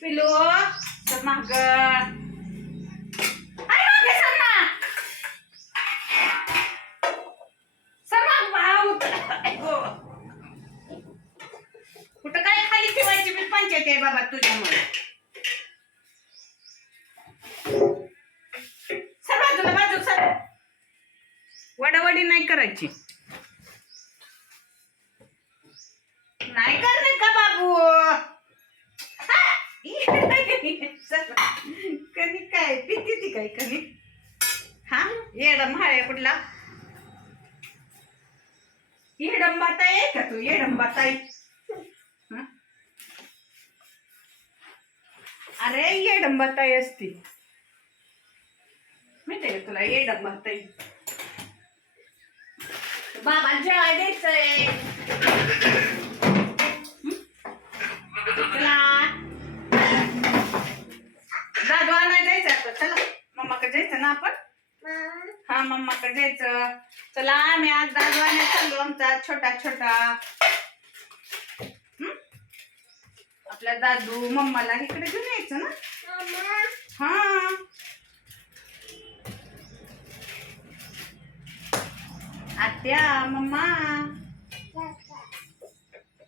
पिलो तर मग. सर ना. हो. कुठं काय खाली ठेवायची मी पंचायत आहे बाबा तुझ्यामुळे. सर बाजूला बाजू सर वडावडी नाही करायची. नाही करणार का बाबू? हा! कणी काय? पिती ती काय कणी हा येडम हाळ्या कुठला? येडंबाताई आहे का तू? येडंबाताई अरे येडंबाताई असती. माहिती का तुला? येडंबाताई बाबा जेवाय द्यायचंय. दादू आणाय जायचं आता. चला. मम्माकडे जायचं ना आपण? हा मम्माकडे जायचं. चला आम्ही आज दादू आणाय चाललो आमचा छोटा छोटा. आपल्या आपला दादू मम्माला इकडे घेऊन यायचं ना? हा. आत्या मम्मा.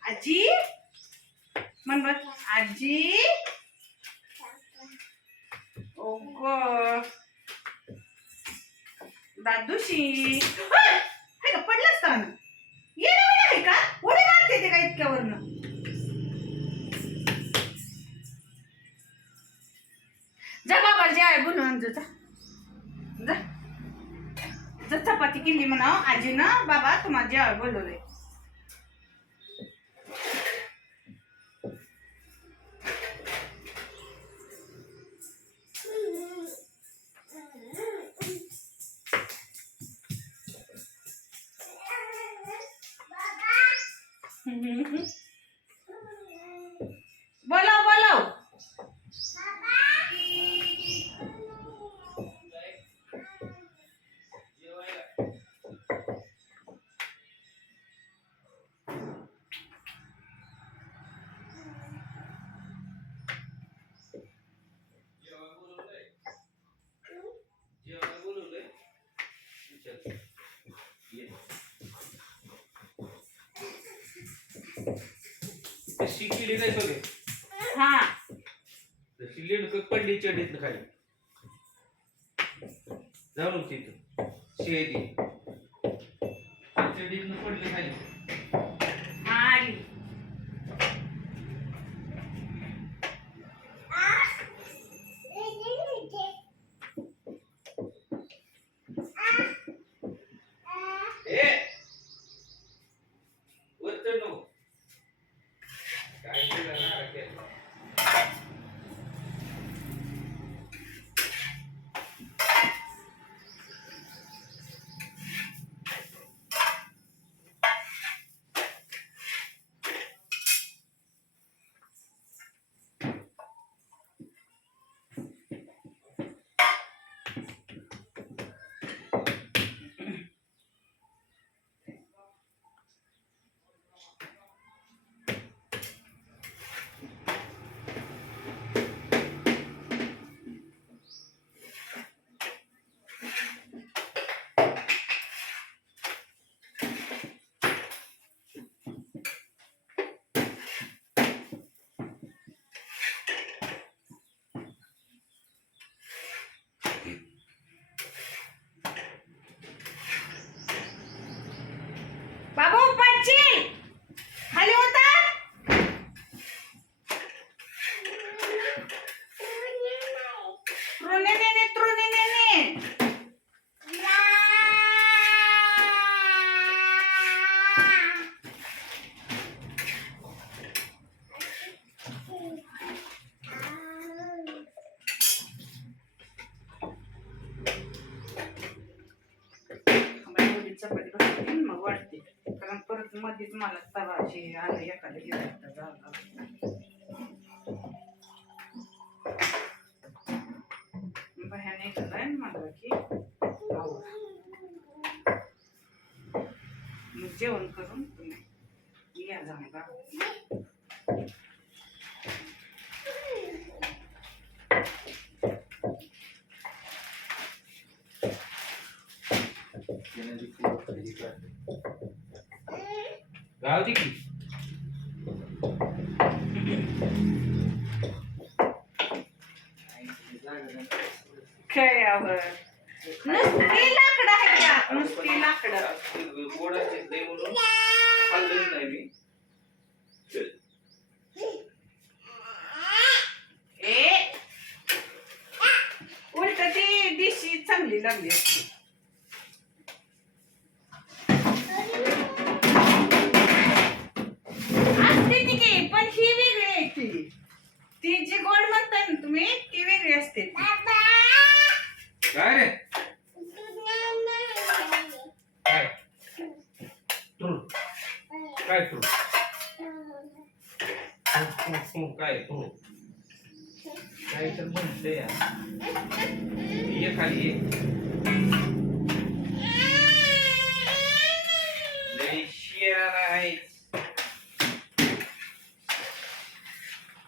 आजी? आजी? ओ ग दादूशी. पडलंच हाय का पडलं आहे का? उडी मारते ते का इतक्यावरनं. जा बाबा जे आहे बनवून जा. जा. जा जा चपाती केली म्हणा आजी ना बाबा तुम्हाला जेवाय बोलवलंय. शिकली काय सगळे. हा. तशी लिडक पडली चढीत खाली. जाऊन तिथं. शेती. चढीत पडली खाली. हा आली ए वर चढ नको. काय केलं ना केलं. बाबू पाचशे खाली होता त्रुने नेने त्रुने नेने एवढी चपाती मग वाढते कारण परत मध्येच मला तवाची आलं एखादं गिरायचं झालं भयाने केलाय मला की. आवड जेवण करून तुम्ही या जाऊन गाव दे की खेळ्यावर नुसती लाकडं आहे का? नुसती लाकडं. गोड असते लय म्हणून खाल्लंच नाही मी. ए उलट ती दिशी चांगली लागली असते ती की पण ही वेगळी आहे ती ती जी गोड म्हणताय ना तुम्ही ती वेगळी असते ती. काय रे काय ट्रू काय ट्रू काय ट्रू काय तर म्हणते ये खाली ये. आहे.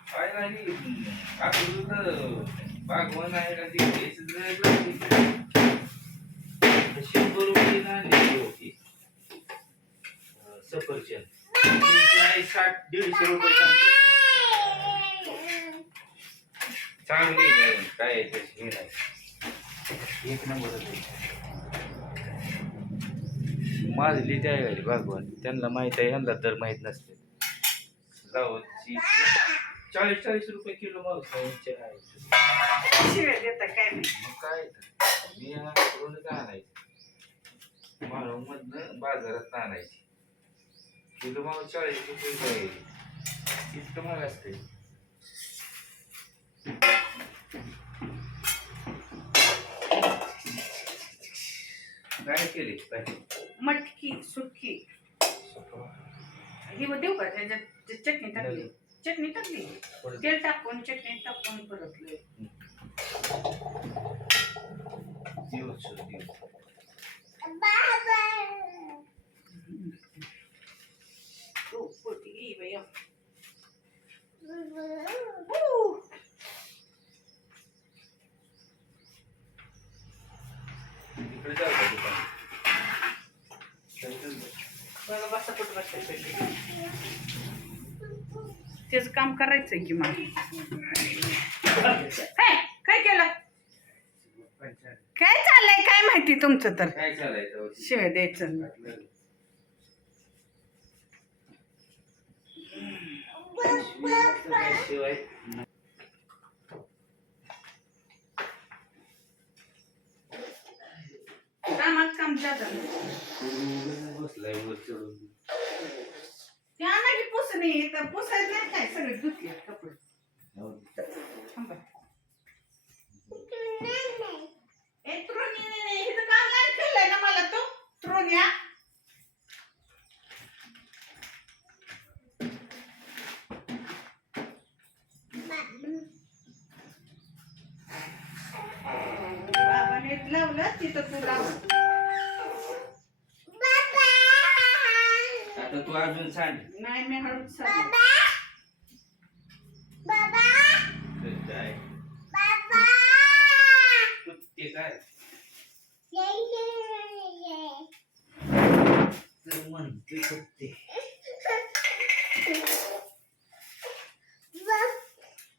काय नाही आपलं बागवान आहे का ते? शंभर रुपये आणली होती सफरचंद. साठ दीडशे रुपये सांगते चांगली आहे काय आहे हे नाही. एक नंबर माझली त्या घरी बागवान त्यांना माहीत आहे ह्यांना तर माहीत नसते. लावची चाळीस चाळीस रुपये किलो मागतो शिव्या देता काय नाही मग काय तर. मी करूनच आणायचं? माळव मधनं बाजारात आणायची. किलो माग चाळीस रुपये इतकं महाग असते काय केले. काय मटकी सुटकी. ही देऊ का? त्याच्यात चटणी टाकली. चटणी टाकली. तेल टाकून चटणी टाकून परतले. दिवस दिवस. हो तेच काम करायचंय की हे, काय केलं? काय चाललंय? काय माहिती तुमचं तर? शिवाय द्यायचं. कामात काम जातं. बसलाय वर चढून ते आणा की पुसणी तर पुसायचं नाही काय? सगळे धुतले कपडे. थांबा. ए, त्रोणी, इथं काम नाही ठेवलंय ना मला तो. त्रोण्या आता तू अजून सांग नाही मी हळूच सांगू. काय कुत्ते काय तर म्हणते कुत्ते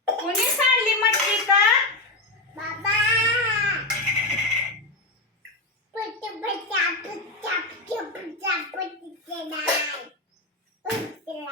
कोणी सांडली मटकी का 心啦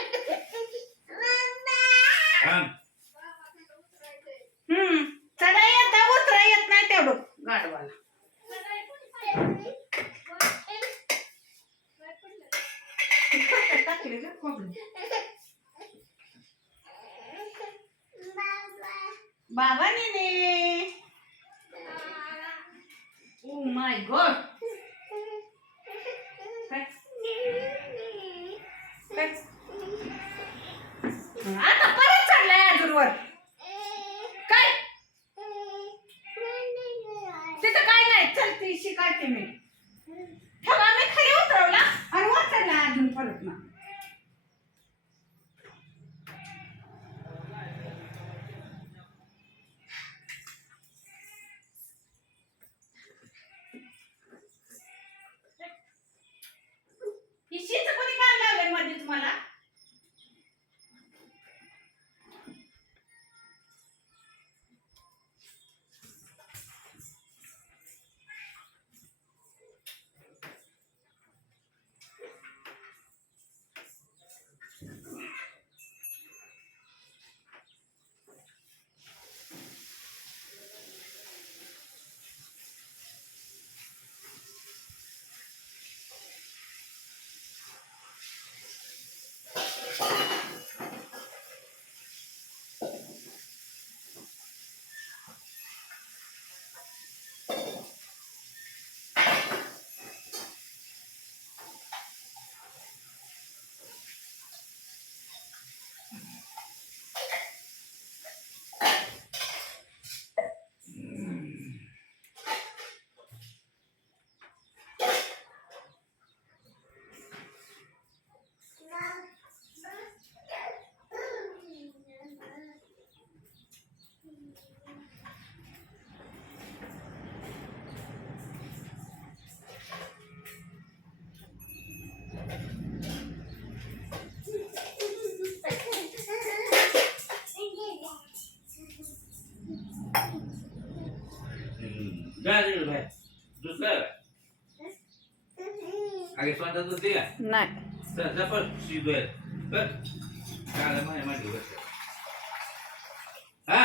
my god. तिकडे बाहेर. दुसरं अगे स्वतः दूध दे का नाही चल जा पण शिजवाय कर चांगलं माझ्या मांडी हा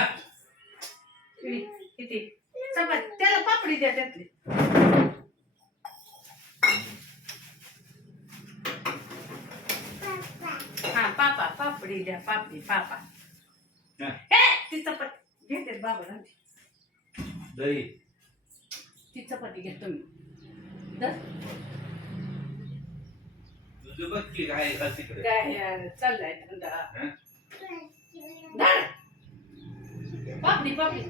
किती? किती? चपात त्याला पापडी द्या त्यातली. हा पापा पापडी द्या पापडी पापा. हा. हे ती चपाती. घेते बाबा दही. ती चपाती तुम्ही. दर तुझं बघ की काय का तिकडे. काय यार, चाललाय धंदा. हा? धर. पापडी पापडी.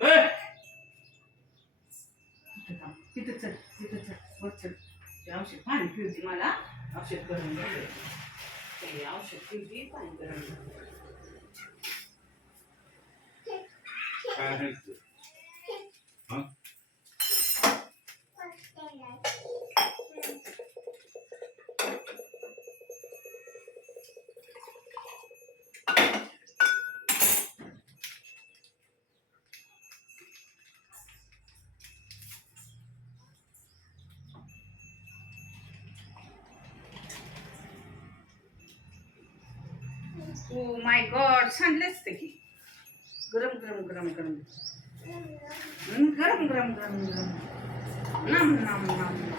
ए! तिथं थांब. तिथं चल तिथं चल. वर चल. ते औषध पाणी पिवती मला. औषध करून दे ते औषध पिवती पाणी करून. काय आहे ते? हा? ओ माय गॉड सांडलेच ते की गरम गरम गरम गरम हम्म, गरम गरम गरम गरम नम नम नम नम